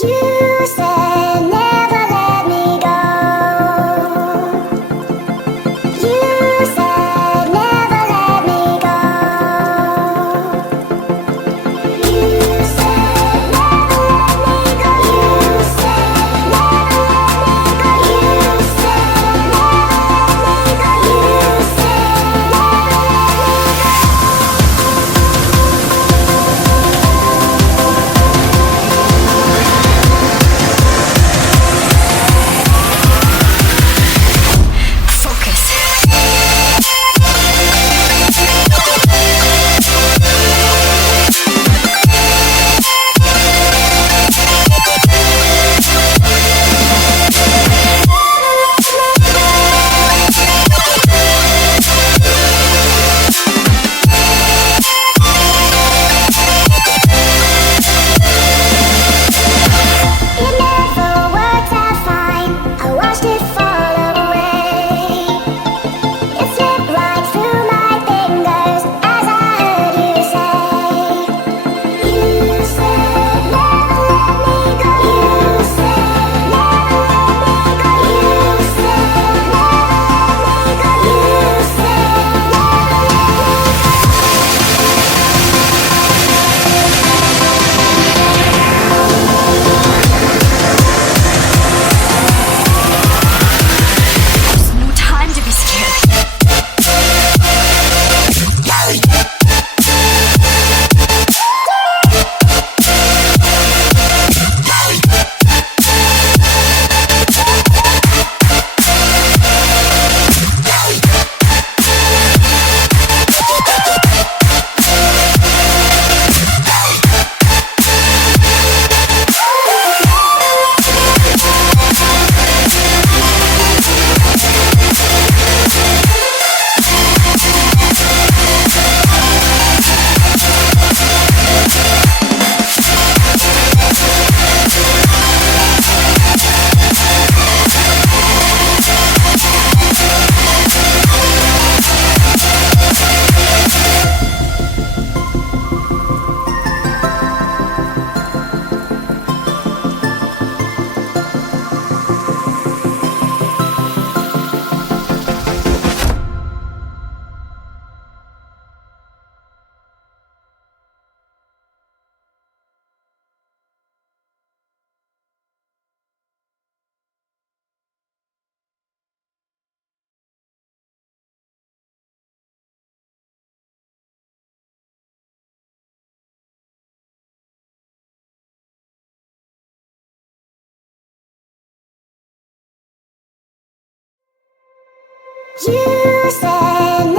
You said never let me go. You said never let me go. You said never let me go. You said never let me go. You said never let me go. You said it never worked out fine. I watched it fall away. It slipped right through my fingers as I heard you say. You said never let me go. You said never let me go. You said never let me go. You said No time to be scared. you said